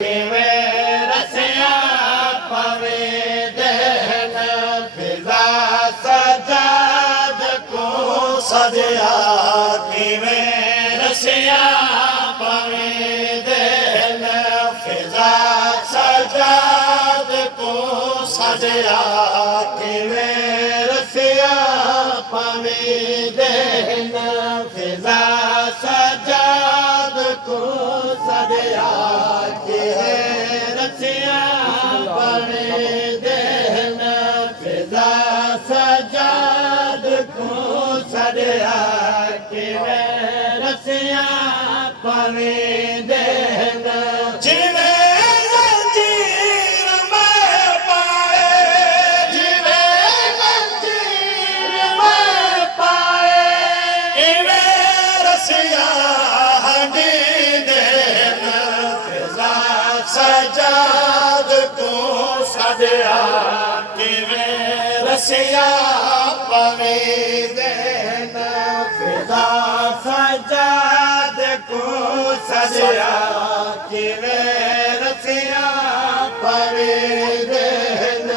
ਕਿਵੇਂ ਰਸਿਆ ਪਵੇ ਦੇਨ ਫਿਜ਼ਾ ਸਜਾਦ ਕੋ ਸਜਿਆ ਕਿਵੇਂ ਰਸਿਆ ਪਵੇ ਦੇਨ ਫਿਜ਼ਾ ਸਜਾਦ ਕੋ ਸਜਿਆ ਕਿਵੇਂ ਰਸਿਆ ਪਵੇ ਦੇਨ ਫਿਜ਼ਾ ਸਜਾਦ ਕੋ ਸਜਿਆ रसिया पवे देन फिजा सजाद को सजया किवें रसिया पवे देन जिवें जंजीर में पाए जिवें जंजीर में पाए किवें रसिया हंडी देन फिजा सजाद को सजया किवें रसिया पवे देन फिजा सजाद को सजया किवें रसिया पवे देन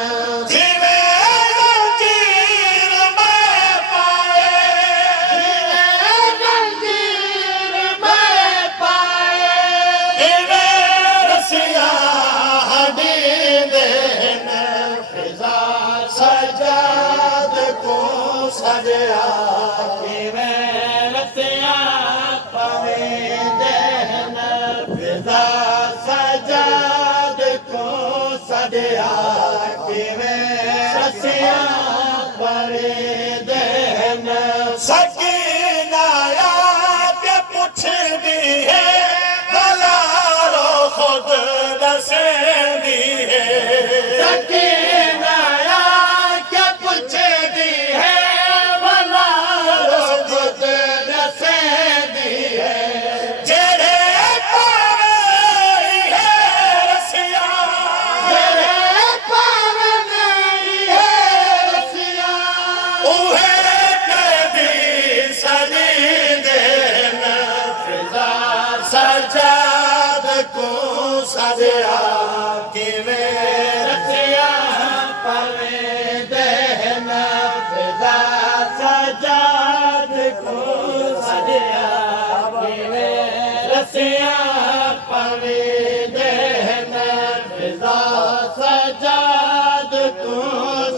जिवें जंजीर में पाए जिवें जंजीर में पाए किवें रसिया सजाद को सजया किवें रसिया पवे देन फिजा सजाद को सजया किवें रसिया पवे देन सकीना आके पुछदी है भला रो खुद दसेंदी है सकीना आके पुछदी है भला रो खुद दसेंदी है जेड़े पावे है रसिया जेड़े पावे नहीं है रसिया उहे कभी सजी देन फिजा सजाद को सजया किवें रसिया पवे देन फिजा सजाद को सजया किवें रसिया पवे देन फिजा सजाद को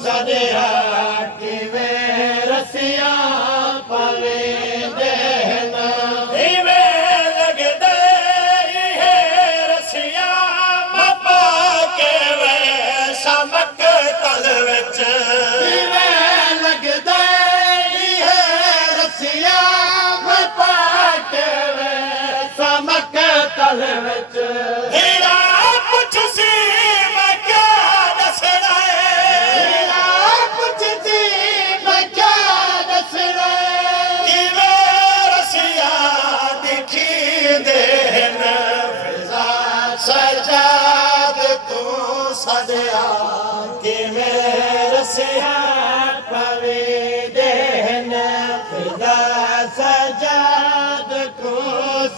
सजया किवें रसिया पवे देन किवें लगदे है रसिया मपा के वे समक तल विच किवें लगदे है रसिया मपा के वे समक तल विच हीरा पुछ सी मैं क्या दसना हीरा पुछ सी मैं क्या दसना किवें रसिया दिखी देन फिजा सजाद को सजया किवें रसिया पवे देन फिजा सजाद को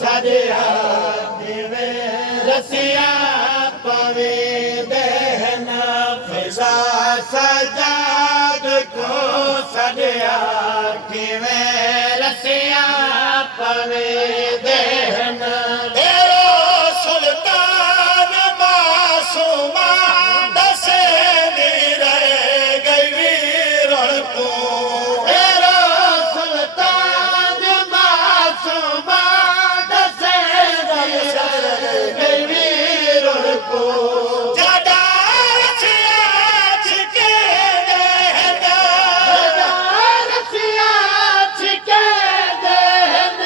सजया किवें रसिया पवे देन फिजा सजाद को सजया किवें रसिया पवे देन तेरो सुल्तान मासूमा दसे नी रह गई वीरण को तेरो सुल्तान मासूमा दसे नी रह गई वीरण को जादा रसिया छिके देन जादा रसिया छिके देन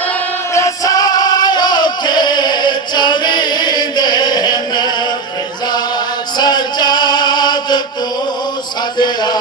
रसायो के चढ़ी देन फिजा सजाद को सजया